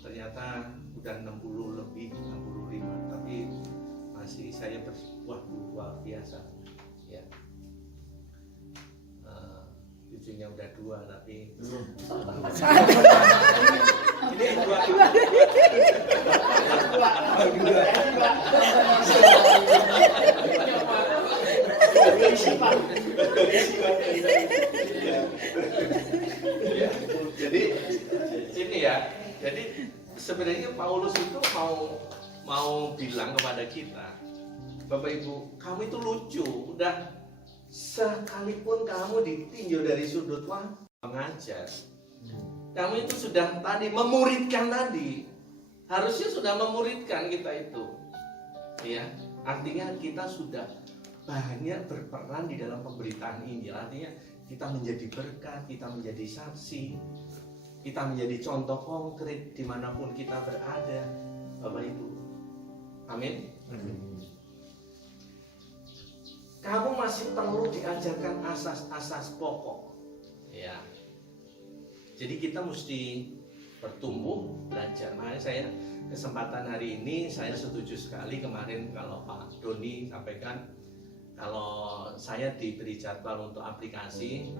ternyata udah 60 lebih, 65, tapi masih saya berbuah luar biasa, ya. Cucunya udah 2 tapi ini 2. Jadi ini ya. Jadi sebenarnya Paulus itu mau bilang kepada kita, Bapak Ibu, kamu itu lucu, udah sekalipun kamu ditinjau dari sudut mengajar, kamu itu sudah tadi memuridkan tadi, harusnya sudah memuridkan kita itu, ya. Artinya kita sudah banyak berperan di dalam pemberitaan ini. Artinya kita menjadi berkat, kita menjadi saksi, kita menjadi contoh konkret dimanapun kita berada, Bapak Ibu. Amin. Kamu masih perlu diajarkan asas-asas pokok, ya. Jadi kita mesti bertumbuh, belajar. Makanya saya kesempatan hari ini saya setuju sekali kemarin kalau Pak Doni sampaikan kalau saya diberi jadwal untuk aplikasi,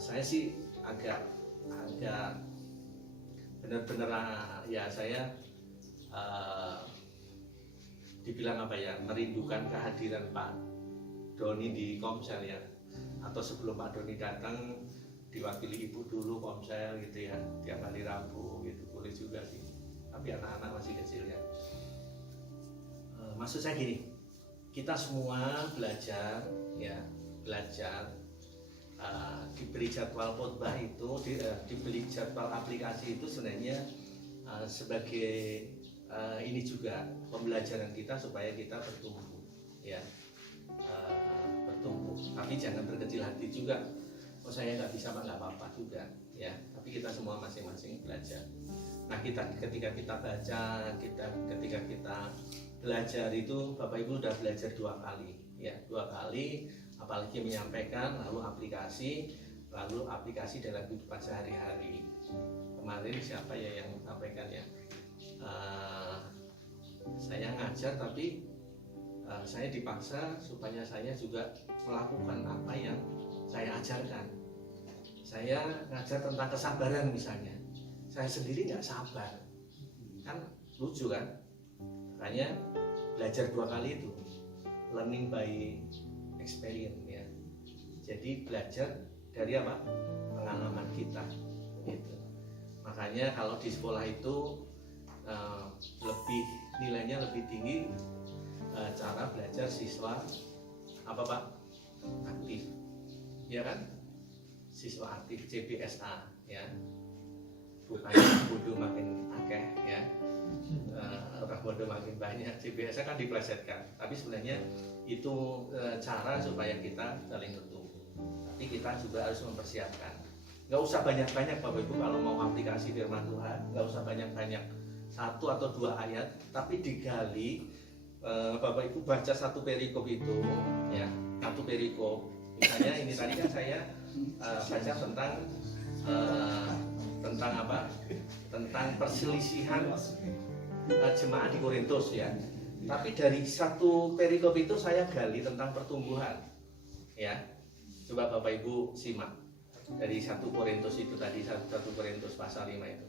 saya sih agak benar-benar ya saya dibilang apa ya, merindukan kehadiran Pak Doni di Komsel ya, atau sebelum Pak Doni datang diwakili ibu dulu Komsel gitu ya, tiap hari Rabu gitu, boleh juga sih, tapi anak-anak masih kecil ya. Maksud saya gini, kita semua belajar ya, diberi jadwal khotbah itu, diberi jadwal aplikasi itu sebenarnya sebagai ini juga pembelajaran kita supaya kita bertumbuh ya, bertumbuh. Tapi jangan berkecil hati juga. Oh saya nggak bisa, nggak apa-apa juga ya. Tapi kita semua masing-masing belajar. Nah ketika kita baca, ketika kita belajar itu, Bapak Ibu udah belajar 2 kali ya, 2 kali, apalagi menyampaikan, lalu aplikasi dalam kehidupan sehari-hari. Kemarin siapa ya yang sampaikan ya? Saya ngajar tapi saya dipaksa supaya saya juga melakukan apa yang saya ajarkan. Saya ngajar tentang kesabaran misalnya, saya sendiri nggak sabar, kan lucu kan? Makanya belajar 2 kali itu, learning by experience ya. Jadi belajar dari apa? Pengalaman kita gitu. Makanya kalau di sekolah itu nilainya lebih tinggi cara belajar siswa apa Pak? Aktif, ya kan? Siswa aktif CBSA ya. Bukannya bodoh makin akeh ya, orang bodoh makin banyak. CBSA kan diplesetkan, tapi sebenarnya itu cara supaya kita saling bertumbuh. Tapi kita juga harus mempersiapkan. Nggak usah banyak-banyak Bapak Ibu kalau mau aplikasi firman Tuhan, nggak usah banyak-banyak, 1 atau 2 ayat, tapi digali. Bapak Ibu baca 1 perikop itu ya, 1 perikop. Misalnya ini tadi kan saya baca tentang apa? Tentang perselisihan jemaat di Korintus ya. Tapi dari 1 perikop itu saya gali tentang pertumbuhan. Ya. Coba Bapak Ibu simak. Dari 1 Korintus itu tadi, 1 Korintus pasal 5 itu.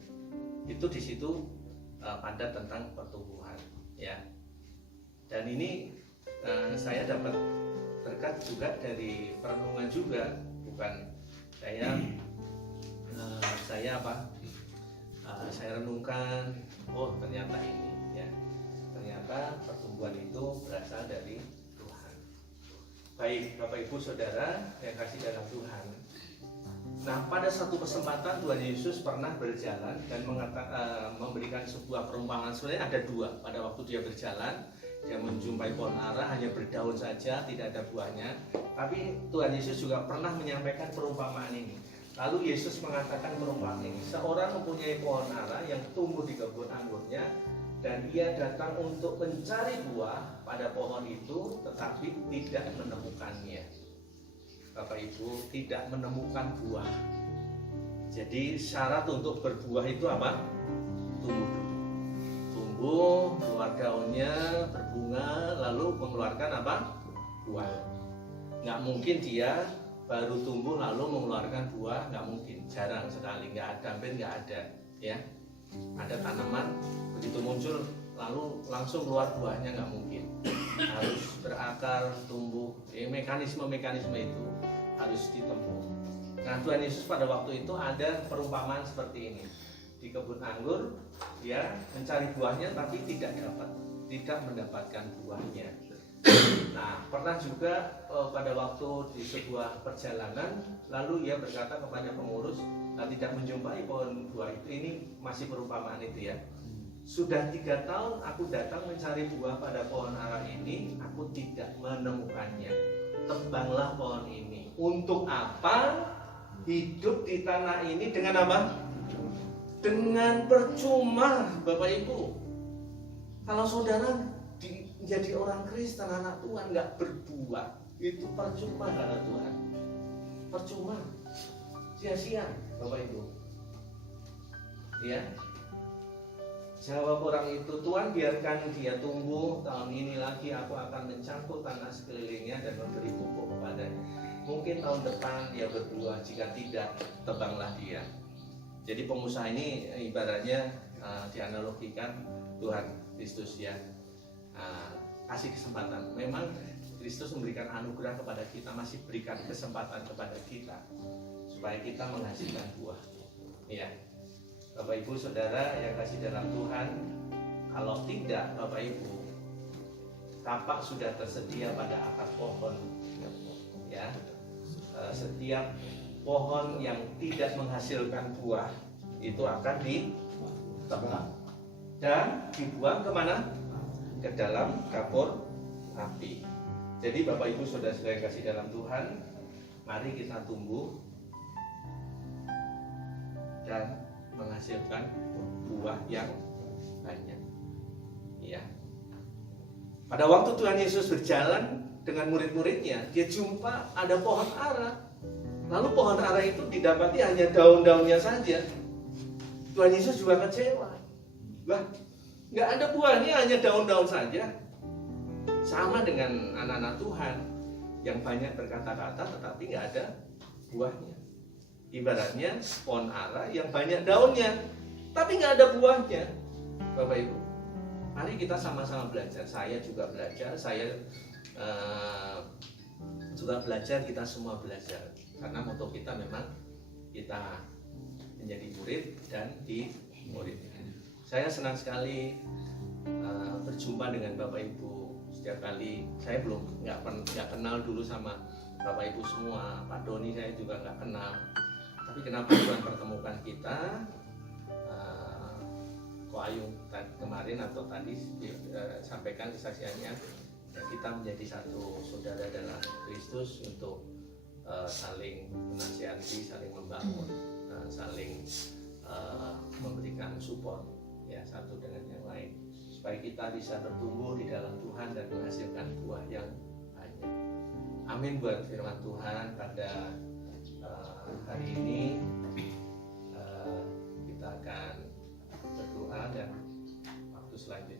Itu di situ padat tentang pertumbuhan ya. Dan ini saya dapat berkat juga dari perenungan juga, bukan saya renungkan, oh ternyata ini ya, ternyata pertumbuhan itu berasal dari Tuhan. Baik Bapak Ibu Saudara yang kasih dalam Tuhan. Nah pada satu kesempatan Tuhan Yesus pernah berjalan dan memberikan sebuah perumpamaan. Sebenarnya ada 2. Pada waktu dia berjalan, dia menjumpai pohon ara hanya berdaun saja, tidak ada buahnya. Tapi Tuhan Yesus juga pernah menyampaikan perumpamaan ini. Lalu Yesus mengatakan perumpamaan ini. Seorang mempunyai pohon ara yang tumbuh di kebun anggurnya, dan ia datang untuk mencari buah pada pohon itu, tetapi tidak menemukannya. Bapak Ibu, tidak menemukan buah. Jadi syarat untuk berbuah itu apa? Tumbuh, keluar daunnya, berbunga, lalu mengeluarkan apa? Buah. Nggak mungkin dia baru tumbuh lalu mengeluarkan buah, nggak mungkin, jarang sekali, nggak ada, hampir nggak ada ya. Ada tanaman begitu muncul lalu langsung keluar buahnya, nggak mungkin. Harus berakar, tumbuh, mekanisme itu harus ditempuh. Nah Tuhan Yesus pada waktu itu ada perumpamaan seperti ini. Di kebun anggur dia mencari buahnya tapi tidak mendapatkan buahnya. Nah pernah juga pada waktu di sebuah perjalanan, lalu ia berkata kepada pengurus, tidak menjumpai pohon buah itu. Ini masih perumpamaan itu ya. Sudah 3 tahun aku datang mencari buah pada pohon ara ini, aku tidak menemukannya. Tebanglah pohon ini. Untuk apa hidup di tanah ini dengan apa? Dengan percuma, Bapak Ibu. Kalau saudara menjadi orang Kristen, anak Tuhan, nggak berbuah, itu percuma anak Tuhan. Percuma, sia-sia, Bapak Ibu. Ya. Jawab orang itu, Tuhan biarkan dia tumbuh, tahun ini lagi aku akan mencangkul tanah sekelilingnya dan memberi pupuk kepadanya. Mungkin tahun depan dia berbuah, jika tidak, tebanglah dia. Jadi pengusaha ini ibaratnya dianalogikan Tuhan Kristus ya, kasih kesempatan. Memang Kristus memberikan anugerah kepada kita, masih berikan kesempatan kepada kita supaya kita menghasilkan buah. Ya, Bapak Ibu Saudara yang kasih dalam Tuhan, kalau tidak Bapak Ibu, tapak sudah tersedia pada akar pohon. Ya, setiap pohon yang tidak menghasilkan buah itu akan ditebang dan dibuang kemana? Ke dalam kapur api. Jadi Bapak Ibu Saudara-saudara yang kasih dalam Tuhan, mari kita tumbuh dan menghasilkan buah yang banyak. Ya. Pada waktu Tuhan Yesus berjalan dengan murid-muridnya, dia jumpa ada pohon ara. Lalu pohon ara itu didapati hanya daun-daunnya saja. Tuhan Yesus juga kecewa. Wah, nggak ada buahnya, hanya daun-daun saja. Sama dengan anak-anak Tuhan yang banyak berkata-kata tetapi nggak ada buahnya. Ibaratnya pohon ara yang banyak daunnya tapi nggak ada buahnya. Bapak Ibu, mari kita sama-sama belajar. Saya juga belajar, juga belajar, kita semua belajar. Karena moto kita memang kita menjadi murid dan dimuridkan. Saya senang sekali berjumpa dengan Bapak Ibu. Setiap kali saya nggak kenal dulu sama Bapak Ibu semua. Pak Doni saya juga nggak kenal. Tapi kenapa Tuhan pertemukan kita? Ko Ayung kemarin atau tadi sampaikan kesaksiannya, kita menjadi satu saudara dalam Kristus untuk saling menasihati, saling membangun, saling memberikan support ya satu dengan yang lain supaya kita bisa bertumbuh di dalam Tuhan dan menghasilkan buah yang banyak. Amin buat firman Tuhan pada hari ini. Kita akan berdoa dan waktu selanjutnya